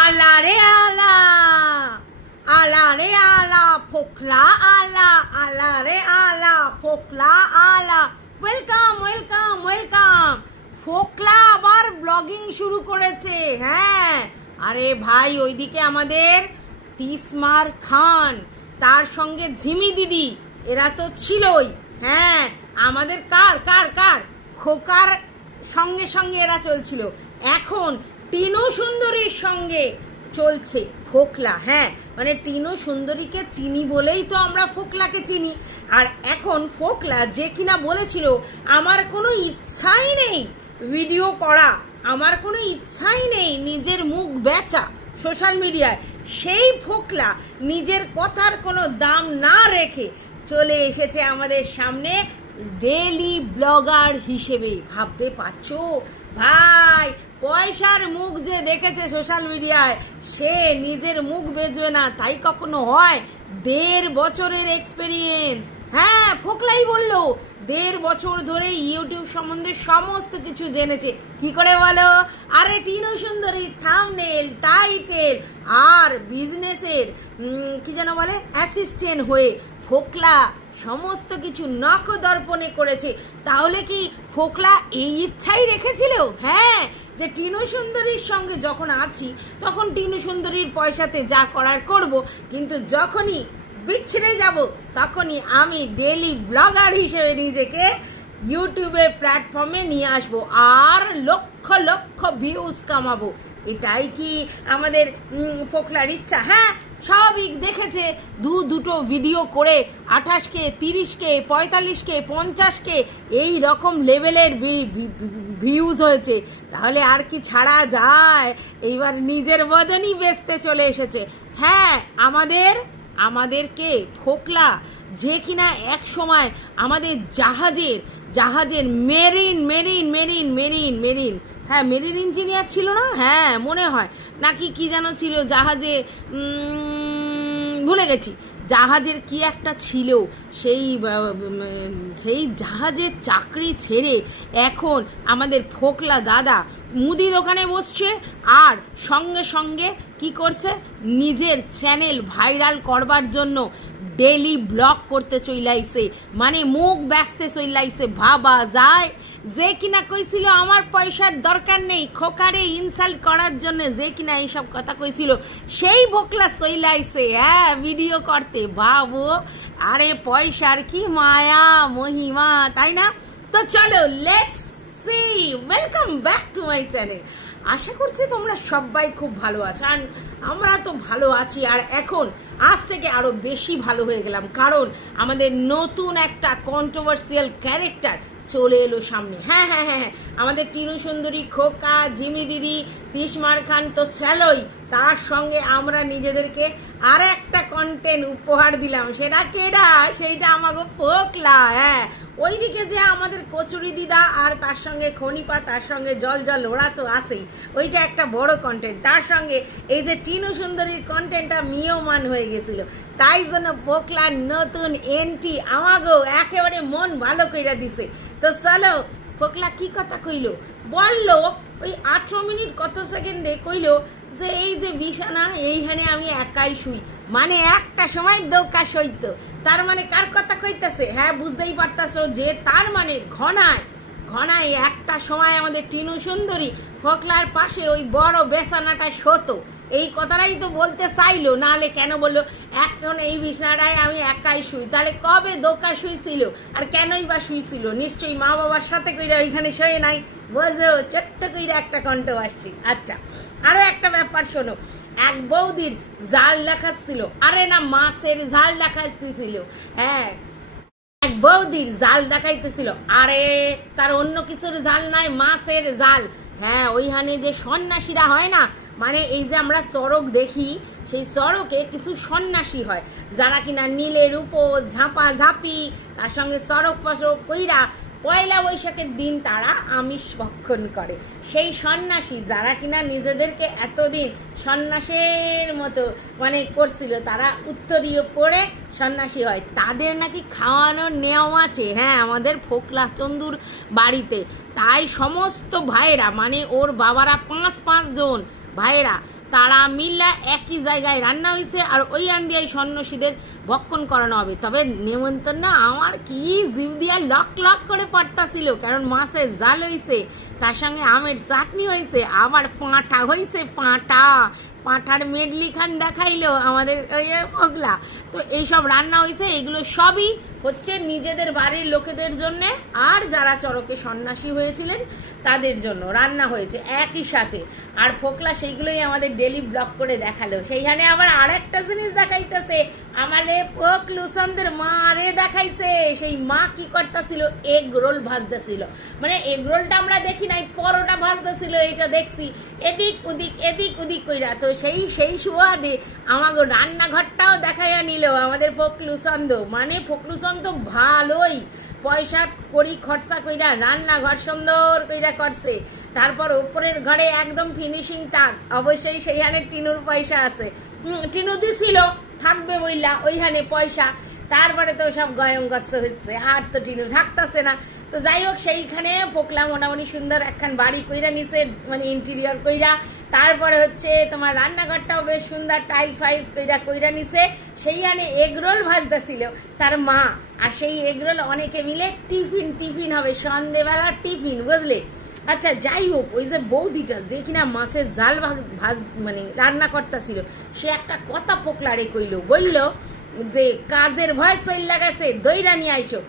আলা রে আলা, আলা রে আলা, ফোকলা আলা, আলা রে আলা, ফোকলা আলা। Welcome welcome welcome. ফোকলা আবার ব্লগিং শুরু করেছে। হ্যাঁ, আরে ভাই, ওইদিকে আমাদের তিসমার খান, তার সঙ্গে ঝিমি দিদি, এরা তো ছিলই। হ্যাঁ, আমাদের কার কার কার খোকার সঙ্গে সঙ্গে এরা চলছিল। এখন টিনু সুন্দরীর সঙ্গে চলছে ফোকলা। হ্যাঁ, মানে টিনু সুন্দরীকে চিনি বলেই তো আমরা ফোকলাকে চিনি। আর এখন ফোকলা যে কিনা বলেছিল আমার কোনো ইচ্ছাই নেই ভিডিও করা, আমার কোনো ইচ্ছাই নেই নিজের মুখ বেচা সোশ্যাল মিডিয়ায়, সেই ফোকলা নিজের কথার কোনো দাম না রেখে চলে এসেছে আমাদের সামনে ডেইলি ব্লগার হিসেবে। ভাবতে পারছো ভাই, পয়সার মুখ যে দেখেছে সোশ্যাল মিডিয়ায়, সে নিজের মুখ বেচবে না তাই কখনো হয়? 1.5 বছরের এক্সপেরিয়েন্স। হ্যাঁ, ফোকলাই বললো 1.5 বছর ধরে ইউটিউব সম্বন্ধে সমস্ত কিছু জেনেছে। কি করে বলো? আরে টিনু সুন্দরী থাম্বনেল, টাইটেল আর বিজনেসের কি যেন বলে অ্যাসিস্ট্যান্ট হয়ে ফোকলা সমস্ত কিছু নখদর্পণে করেছে। তাহলে কি ফোকলা এই ইচ্ছাই রেখেছিল? হ্যাঁ, যে টিনু সুন্দরীর সঙ্গে যখন আছি তখন টিনু সুন্দরীর পয়সাতে যা করার করব, কিন্তু যখনই বিচ্ছিরে যাব তখনই আমি ডেইলি ব্লগার হিসেবে নিজেকে ইউটিউবের প্ল্যাটফর্মে নিয়ে আসবো আর লক্ষ লক্ষ ভিউজ কামাবো। এটাই কি আমাদের ফোকলার ইচ্ছা? হ্যাঁ, সবই দেখেছে, দুটো ভিডিও করে 28K, 30K, 45K, 50K এই রকম লেভেলের ভিউজ হয়েছে। তাহলে আর কি ছাড়া যায়? এইবার নিজের বদনই বেচতে চলে এসেছে। হ্যাঁ, আমাদেরকে ফোকলা যে কিনা এক সময় আমাদের জাহাজের মেরিন হ্যাঁ, মেরিন ইঞ্জিনিয়ার ছিল না? হ্যাঁ, মনে হয় নাকি কি যেন ছিল জাহাজে, ভুলে গেছি জাহাজের কি একটা ছিল। সেই জাহাজের চাকরি ছেড়ে এখন আমাদের ফোকলা দাদা মুদি দোকানে বসছে আর সঙ্গে সঙ্গে কি করছে, নিজের চ্যানেল ভাইরাল করবার জন্য ডেইলি ব্লগ করতে চইলাইছে, মানে মুখ ব্যস্তে চইলাইছে। ভাবা যায়, যে কিনা কইছিল আমার পয়সার দরকার নেই, খোকারে ইনসাল্ট করার জন্য যে কিনা এইসব কথা কইছিল, সেই ফোকলা চইলাইছে হ্যাঁ ভিডিও করতে। ভাবো, আরে পয়সার কি মায়া মহিমা, তাই না? তো চলো let's see. Welcome back to my channel. আশা করছি তোমরা সবাই খুব ভালো আছো, আর আমরা তো ভালো আছি। আর এখন আজ থেকে আরো বেশি ভালো হয়ে গেলাম, কারণ আমাদের নতুন একটা কন্ট্রোভার্সিয়াল ক্যারেক্টার চলে এলো সামনে। হ্যাঁ হ্যাঁ হ্যাঁ, আমাদের টিনু সুন্দরী, খোকা, ঝিমি দিদি, তিসমার খান তো ছেলই, তার সঙ্গে আমরা নিজেদেরকে আর একটা কন্টেন্ট উপহার দিলাম। সেটা কেডা? সেইটা আমাকে ফোকলা। হ্যাঁ, ওইদিকে যে আমাদের কচুরি দিদা আর তার সঙ্গে খনিপা, তার সঙ্গে জল ওরা তো আসেই, ওইটা একটা বড় কন্টেন্ট। তার সঙ্গে এই যে টিনু সুন্দরীর কন্টেন্টটা মিয়মান হয়ে গেছিল, তাই জন্য ফোকলার নতুন এন্ট্রি আমাগো একেবারে মন ভালো কইরা দিছে। তো চলো, ফোকলা কি কথা কইলো বললো, ওই 18 মিনিট কত সেকেন্ডে কইলো যে এই যে বিছানা এইখানে আমি একাই শুই, মানে একটা সময় দৌকা সইতো। তার মানে কার কথা কইতেছে? হ্যাঁ, বুঝতেই পারতাছো যে তার মানে ঘনায় একটা সময় আমাদের টিনু সুন্দরী ফোকলার পাশে ওই বড় বেছানাটা শোতো, এই কথাটাই তো বলতে চাইলো। নাহলে কেন বললো এখন এই বিছানাটায় আমি একাই শুই? তাহলে কবে দোকা শুইছিল আর কেনই বা শুইছিল? নিশ্চয়ই মা বাবার সাথে কইরা ওইখানে শোয়ে নাই। বোঝো, ছোট্ট কইরা একটা কন্ট্রোভার্সি। আচ্ছা, আরো একটা ব্যাপার শোনো, এক বৌদির জাল দেখাচ্ছিল, আরে না মাছের ঝাল দেখাচ্ছিল। হ্যাঁ, এক বৌদির জাল দেখাইতেছিল, আরে তার অন্য কিছুর জাল নাই, মাছের জাল। হ্যাঁ, ওইখানে যে সন্ন্যাসীরা হয় না, মানে এই যে আমরা চড়ক দেখি, সেই চড়কে কিছু সন্ন্যাসী হয় যারা কিনা নীলের উপর ঝাঁপি, তার সঙ্গে চড়ক ফসক কইরা পয়লা বৈশাখের দিন তারা আমিষ ভক্ষণ করে। সেই সন্ন্যাসী যারা কিনা নিজেদেরকে এতদিন সন্ন্যাসের মতো মানে করছিল, তারা উত্তরীয় পরে সন্ন্যাসী হয়, তাদের নাকি খাওয়ানোর নিয়ম আছে। হ্যাঁ, আমাদের ফোকলা চন্দুর বাড়িতে। তাই সমস্ত ভাইয়েরা, মানে ওর বাবারা 5 জন ভাইয়েরা তারা মিল্লা একই জায়গায় রান্না হয়েছে, আর ওই আন্দিয়ায় সন্ন্যাসীদের ভক্ষণ করানো হবে। তবে নেমন্তন্ন আমার কি জিভ দিয়া লক লক করে পড়তাছিল, কারণ মাছের জাল হয়েছে, তার সঙ্গে আমের চাটনি হয়েছে, আবার পাঁঠা হয়েছে, পাঁঠার মেডলি খান দেখাইলো আমাদের ওই পগলা। তো এইসব রান্না হয়েছে, এগুলো সবই হচ্ছে নিজেদের বাড়ির লোকেদের জন্যে, আর যারা চরকে সন্ন্যাসী হয়েছিলেন তাদের জন্য রান্না হয়েছে একই সাথে। আর ফোকলা সেইগুলোই আমাদের ডেলি ব্লগ করে দেখালো। সেইখানে আবার আরেকটা জিনিস দেখাইতেছে, আমাদের ফোকলুসনদের মা রে দেখাইছে। সেই মা কি করতেছিল, এগ রোল ভাজতেছিল। মানে এগ রোলটা আমরা দেখি নাই, পরোটা ভাজতেছিল, এইটা দেখছি এদিক ওদিক কইরা। তো সেই সুবাদে আমাকে রান্নাঘরটাও দেখাইয়া নিল আমাদের ফোকলুসন্দ। মানে ফোকলুসন্দ ভালোই পয়সা করি খরচা কইরা রান্নাঘর সুন্দর কইরা করছে। তারপর উপরের ঘরে একদম ফিনিশিং টাচ। অবশ্যই সেইখানে টিনুর পয়সা আছে, টিনু দিছিল থাকবে বইলা ওইখানে পয়সা। তারপরে তো সব গয়ম গচ্ছ হচ্ছে, আর তো টিনু থাকতেছে না। তো যাই হোক, সেইখানে ফোকলা মোটামুটি সুন্দর একখান বাড়ি কইরা নিছে, মানে ইন্টেরিয়র কইরা। তারপরে হচ্ছে তোমার রান্নাঘরটাও বেশ সুন্দর টাইলস ফাইলস কইরা নিছে। সেইখানে এগরোল ভাজতেছিল তার মা, আর সেই এগরোল অনেকে মিলে টিফিন হবে, সন্ধেবেলা টিফিন, বুঝলে। আচ্ছা যাই হোক, ওই যে বৌদিটা যে কিনা মাছের জাল মানে রান্না করতেছিল, সে একটা কথা ফোকলারে কইলো, বলল যে কাজের ভয় চইলা গেছে, দইরা নিয়ে আইসো।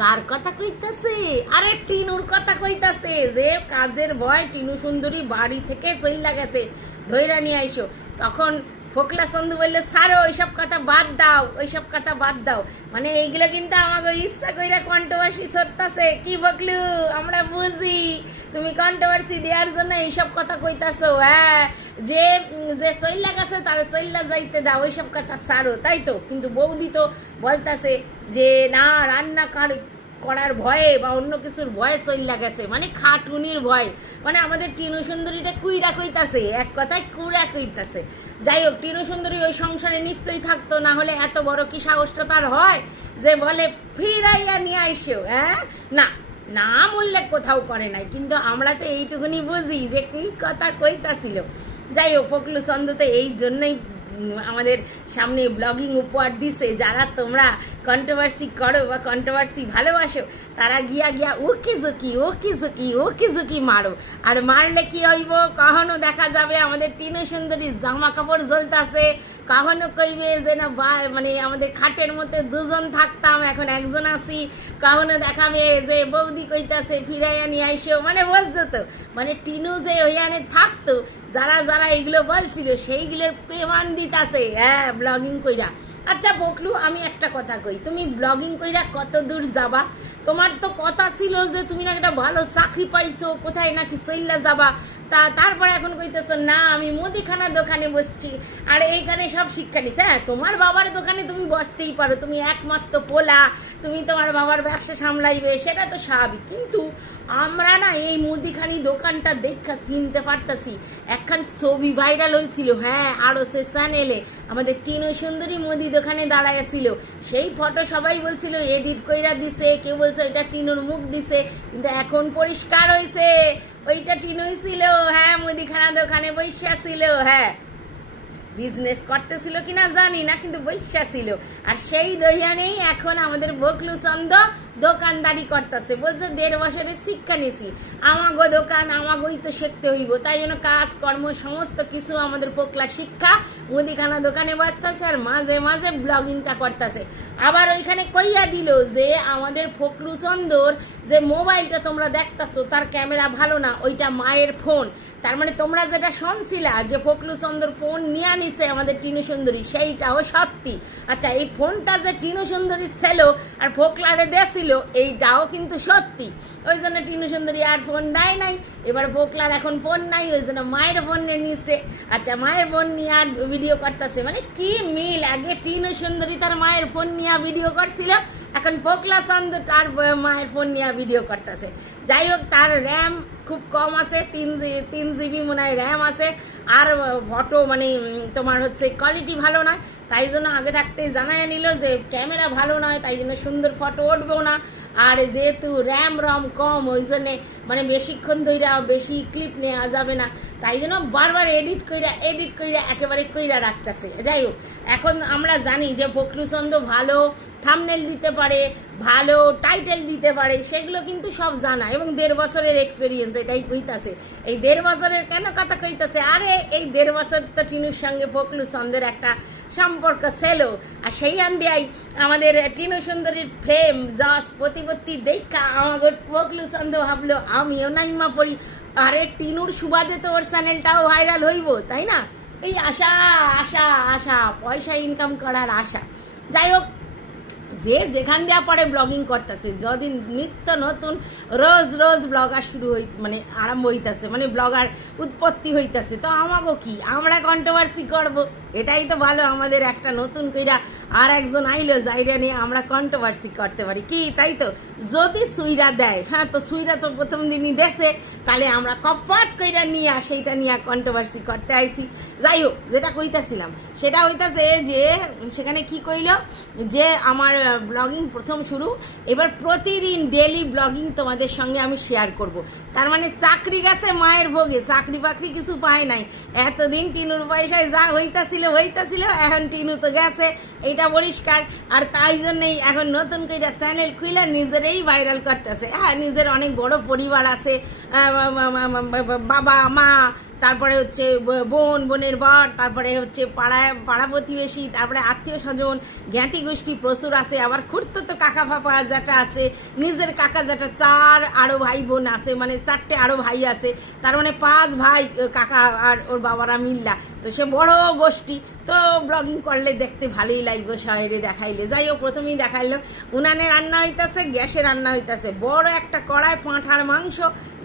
কার কথা কইতাছে? আরে টিনুর কথা কইতাছে, যে কাজের ভয় টিনু সুন্দরী বাড়ি থেকে চইলা গেছে, দইরা নিয়ে আইসো। তখন ফোকলা চন্দু বললো, ছাড়ো ওইসব কথা বাদ দাও, মানে এইগুলো কিন্তু আমাকে ইচ্ছা কইরা কন্ট্রোভার্সি ছড়তাছে। কি ফোকলু, আমরা বুঝি তুমি কন্ট্রোভার্সি দেওয়ার জন্য এইসব কথা কইতাছো। হ্যাঁ, যে চইলা গেছে তারা চইলা যাইতে দাও, ওইসব কথা ছাড়ো, তাই তো। কিন্তু বৌদি তো বলতাছে যে না, রান্না করার ভয়ে বা অন্য কিছুর ভয়ে চইলা গেছে, মানে খাটুনির ভয়। মানে আমাদের টিনু সুন্দরীটা কুইরা কইতাছে, এক কথায় কুড়া কইতাছে। যাই হোক, টিনু সুন্দরী ওই সংসারে নিশ্চয়ই থাকতো, না হলে এত বড় কি সাহসটা তার হয় যে বলে ফিরাইয়া নিয়ে আইসো। হ্যাঁ, না নাম উল্লেখ কোথাও করে নাই, কিন্তু আমরা তো এইটুকুনি বুঝি যে কি কথা কইতাছিল। যাই হোক, ফোকলু চন্দ তো এই জন্যই আমাদের সামনে ব্লগিং উপহার দিছে। যারা তোমরা কন্ট্রোভার্সি করো বা কন্ট্রোভার্সি ভালোবাসো, তারা গিয়া ওকে ঝুঁকি মারো। আর মারলে কি হইব, কখনো দেখা যাবে আমাদের টিনু সুন্দরী জামা কাপড় জ্বলতাছে, কখনো কইবে যে না মানে আমাদের খাটের মধ্যে দুজন থাকতাম, এখন একজন আছি, কখনো দেখাবে যে বৌদি কইতাছে ফিরাইয়া নিয়ে আইসো। মানে বুঝছো তো, মানে টিনু যে ওইখানে থাকতো, যারা এগুলো বলছিল সেইগুলোর প্রমাণ দিতাছে। হ্যাঁ, ব্লগিং কইরা। আচ্ছা ফোকলু, আমি একটা কথা কই, তুমি ব্লগিং কইরা কত দূর যাবা? তোমার তো কথা ছিল যে তুমি না একটা ভালো চাকরি পাইছো, কোথায় নাকি চইলা যাবা, তারপরে এখন কইতেছো না আমি মুদিখানা দোকানে বসছি, আর এইখানে সব শিক্ষা নিচ্ছে। হ্যাঁ, তোমার বাবার দোকানে তুমি বসতেই পারো, তুমি একমাত্র পোলা, তুমি তোমার বাবার ব্যবসা সামলাইবে, সেটা তো স্বাভাবিক। কিন্তু আমরা না এই মুদিখানি দোকানটা দেখা চিনতে পারতাছি। একখান ছবি ভাইরাল হয়েছিল, হ্যাঁ, আরো সে চ্যানেলে আমাদের টিনু সুন্দরী মুদি দোকানে দাঁড়াইছিল। সেই ফটো সবাই বলছিল এডিট কইরা দিছে, কেউ বলছে এটা টিনুর মুখ দিছে, কিন্তু এখন পরিষ্কার হয়েছে ওইটা টিনুই ছিল। হ্যাঁ, মুদিখানা দোকানে বইসা ছিল, হ্যাঁ, বিজনেস করতেছিল কিনা জানি না, কিন্তু বইসা ছিল। আর সেই দহিয়ানেই এখন আমাদের ফোকলু চন্দ দোকানদারি করতেছে, বলছে 1.5 বছরের শিক্ষা নিছি, আমাগো দোকান আমাগোই তো শিখতে হইব, তাই জন্য কাজ কর্ম সমস্ত কিছু আমাদের ফোকলা শিক্ষা, মুদিখানা দোকানে বসতেছে আর মাঝে মাঝে ব্লগিংটা করতেছে। আবার ওইখানে কইয়া দিল যে আমাদের ফোকলু চন্দর যে মোবাইলটা তোমরা দেখতেছো তার ক্যামেরা ভালো না, ওইটা মায়ের ফোন। তার মানে তোমরা যেটা শুনছিলা যে ফোকলু চন্দর ফোন নিয়ে নিছে আমাদের টিনু সুন্দরী, সেইটাও সত্যি। আচ্ছা, এই ফোনটা যে টিনু সুন্দরী ছিল আর ফোকলারে দিয়েছিল, এইটাও কিন্তু সত্যি। ওই জন্য টিনু সুন্দরী আর ফোন দেয় নাই, এবার ফোকলার এখন ফোন নাই, ওই জন্য মায়ের ফোন নিয়ে নিচ্ছে। আচ্ছা, মায়ের ফোন নিয়ে আর ভিডিও করতেছে, মানে কি মিল! আগে টিনু সুন্দরী তার মায়ের ফোন নিয়ে ভিডিও করছিল, এখন ফোকলা চন্দ তার মায়ের ফোন নিয়ে ভিডিও করতেছে। যাই হোক, তার র্যাম খুব কম আছে, 3 GB মনে হয় র্যাম আছে, আর ফটো মানে তোমার হচ্ছে কোয়ালিটি ভালো নয়, তাই জন্য আগে থাকতেই জানাই নিল যে ক্যামেরা ভালো নয়, তাই জন্য সুন্দর ফটো উঠবেও না। আর যেহেতু র্যাম রম কম, ওই জন্যে মানে বেশিক্ষণ ধইরা বেশি ক্লিপ নেওয়া যাবে না, তাই জন্য বারবার এডিট কইরা একেবারে কইরা রাখতেছে। যাই হোক, এখন আমরা জানি যে ফখরুচন্দ্র ভালো থাম্বনেল দিতে পারে, ভালো টাইটেল দিতে পারে, সেগুলো কিন্তু সব জানা, এবং 1.5 বছরের এক্সপিরিয়েন্স, এটাই কইতাছে। এই 1.5 বছরের কেন কথা কইতাছে? আরে এই 1.5 বছর তো টিনুর সঙ্গে ফখরুচন্দ্রের একটা সম্পর্ক ছিল, আর সেই আন্ডিয়াই আমাদের টিনু সুন্দরীর ফ্রেম জস প্রতিপত্তি দেখা আমাদের ফখরুচন্দ্র ভাবলো আমিও নাইমা পড়ি, আরে টিনুর সুবাদে তো ওর চ্যানেলটাও ভাইরাল হইব, তাই না? এই আশা আশা আশা, পয়সা ইনকাম করার আশা। যাই হোক, যে যেখান দেওয়া পরে ব্লগিং করতেছে, যদিন নিত্য নতুন রোজ রোজ ব্লগার শুরু মানে আরম্ভ হইতেছে, মানে ব্লগার উৎপত্তি হইতেছে, তো আমাকেও কি, আমরা কন্ট্রোভার্সি করব, এটাই তো ভালো। আমাদের একটা নতুন কইরা আর একজন আইলো, যাইরা নিয়ে আমরা কন্ট্রোভার্সি করতে পারি, কি তাই তো? যদি সুইরা দেয়, হ্যাঁ, তো সুইরা তো প্রথম দিনই দেশে, তাহলে আমরা কপাট কইরা নিয়ে সেইটা নিয়ে কন্ট্রোভার্সি করতে আইছি। যাই হোক, যেটা কইতাছিলাম সেটা হইতাছে যে সেখানে কি কইল যে আমার ব্লগিং প্রথম শুরু, এবার প্রতিদিন ডেলি ব্লগিং তোমাদের সঙ্গে আমি শেয়ার করব। তার মানে চাকরি গেছে মায়ের ভোগে, চাকরি বাকরি কিছু পায় নাই, এতদিন টিনুর পয়সায় যা হইতাছিল, এখন টিনু তো গেছে, এইটা পরিষ্কার। আর তাই জন্যই এখন নতুন করে চ্যানেল খুলে নিজেরই ভাইরাল করতেছে। হ্যাঁ, নিজের অনেক বড় পরিবার আছে, বাবা মা, তারপরে হচ্ছে বোনের বর, তারপরে হচ্ছে পাড়া প্রতিবেশী, তারপরে আত্মীয় স্বজন, জ্ঞাতি গোষ্ঠী প্রচুর আছে, আবার খুঁড়তো কাকা ফাপা যেটা আছে, নিজের কাকা যেটা 4 আরো ভাই বোন আছে, মানে 4টে আরো ভাই আছে, তার মানে 5 ভাই কাকা আর ওর বাবারা মিল্লা, তো সে বড় গোষ্ঠী। তো ব্লগিং করলে দেখতে ভালোই লাগবে, শহরে দেখাইলে। যাই হোক, প্রথমেই দেখাইলো উনানে রান্না হইতেছে, গ্যাসে রান্না হইতেছে, বড় একটা কড়াই পাঁঠার মাংস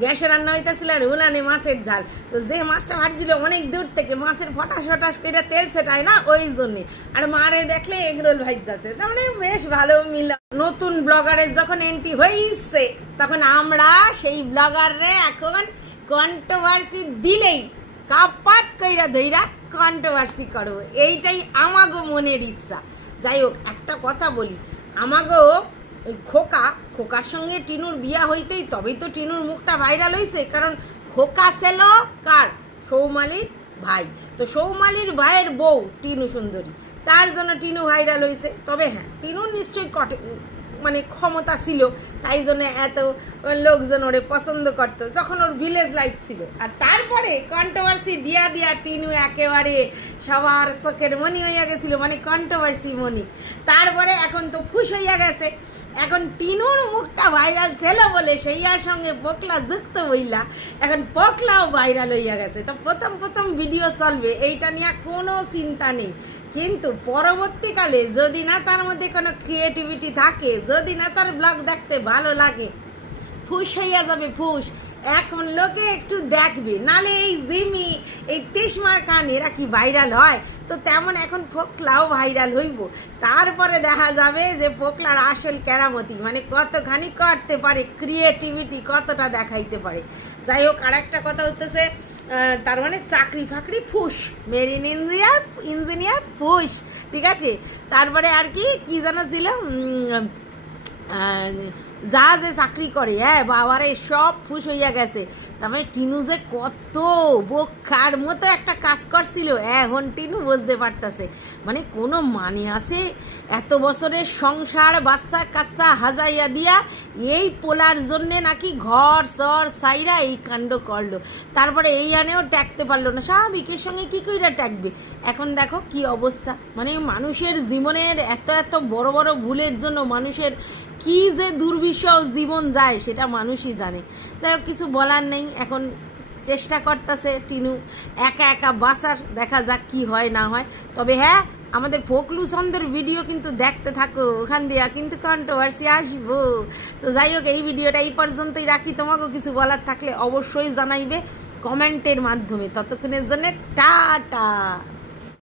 গ্যাসে রান্না হইতেছিল, আর উনানে মাছের ঝাল। তো যে মাছটা ভাজছিল অনেক দূর থেকে, মাছের ফটাস করে তেল সেটাই না, ওই জন্যে। আর মারে দেখলে এগরোল ভাজতেছে, তার মানে বেশ ভালো মিল। নতুন ব্লগারের যখন এন্ট্রি হয়েছে, তখন আমরা সেই ব্লগাররে এখন কন্ট্রোভার্সি দিলেই কাপাত কইরা ধইরা কন্ট্রোভার্সি করবো, এইটাই আমাগো মনের ইচ্ছা। যাই হোক, একটা কথা বলি, আমাগো ওই খোকার সঙ্গে টিনুর বিয়া হইতেই তবেই তো টিনুর মুখটা ভাইরাল হয়েছে, কারণ খোকা ছিল কার? সৌমালির ভাই। তো সৌমালির ভাইয়ের বউ টিনু সুন্দরী, তার জন্য টিনু ভাইরাল হয়েছে। তবে হ্যাঁ, টিনুর নিশ্চয়ই মানে ক্ষমতা ছিল, তাই জন্য এত লোকজন ওরে পছন্দ করতো যখন ওর ভিলেজ লাইফ ছিল। আর তারপরে কন্ট্রোভার্সি দিয়া টিনু একেবারে সবার চোখের মনি হইয়া গেছিল, মানে কন্ট্রোভার্সি মনি। তারপরে এখন তো ফুস হইয়া গেছে, এখন টিনুর মুখটা ভাইরাল ছিল বলে সেইয়ার সঙ্গে পকলা যুক্ত হইলা, এখন পকলাও ভাইরাল হইয়া গেছে। তো প্রথম ভিডিও চলবে, এইটা নিয়ে কোনো চিন্তা নেই, কিন্তু পরবর্তীকালে যদি না তার মধ্যে কোনো ক্রিয়েটিভিটি থাকে, যদি না তার ব্লগ দেখতে ভালো লাগে, ফুস হইয়া যাবে, ফুস। এখন লোকে একটু দেখবে, নালে এই জিমি, এই তিসমার খান, এরা কি ভাইরাল হয়? তো তেমন এখন ফোকলাও ভাইরাল হইব, তারপরে দেখা যাবে যে ফোকলার আসল কেরামতি, মানে কতখানি করতে পারে, ক্রিয়েটিভিটি কতটা দেখাইতে পারে। যাই হোক, আর একটা কথা হতেছে, তার মানে চাকরি ফাকরি ফুস, মেরিন ইঞ্জিনিয়ার ফুস, ঠিক আছে। তারপরে আর কি জানা ছিল, যা যে চাকরি করে, হ্যাঁ বাবারে সব ফুস হইয়া গেছে। তারপরে টিনু যে কত বোকার মতো একটা কাজ করছিল, এখন টিনু বুঝতে পারতেছে, মানে কোনো মানে আছে? এত বছরের সংসার বাচ্চা কাচ্চা হাজাইয়া দিয়া এই পোলার জন্যে নাকি ঘর সর সাইরা এই কাণ্ড করলো, তারপরে এই আনেও ট্যাকতে পারলো না। স্বাভাবিকের সঙ্গে কি কইরা ট্যাকবে? এখন দেখো কি অবস্থা, মানে মানুষের জীবনের এত বড় বড় ভুলের জন্য মানুষের কি যে দুর্বিষহ জীবন যায় সেটা মানুষই জানে। যাই হোক, কিছু বলার নেই, এখন চেষ্টা করতেছে টিনু একা বাঁচার, দেখা যাক কি হয় না হয়। তবে হ্যাঁ, আমাদের ফখরুচন্দ্রের ভিডিও কিন্তু দেখতে থাকো, ওখান দিয়ে কিন্তু কন্ট্রোভার্সি আসবো। তো যাই হোক, এই ভিডিওটা এই পর্যন্তই রাখি, তোমাকেও কিছু বলার থাকলে অবশ্যই জানাইবে কমেন্টের মাধ্যমে। ততক্ষণের জন্য টাটা।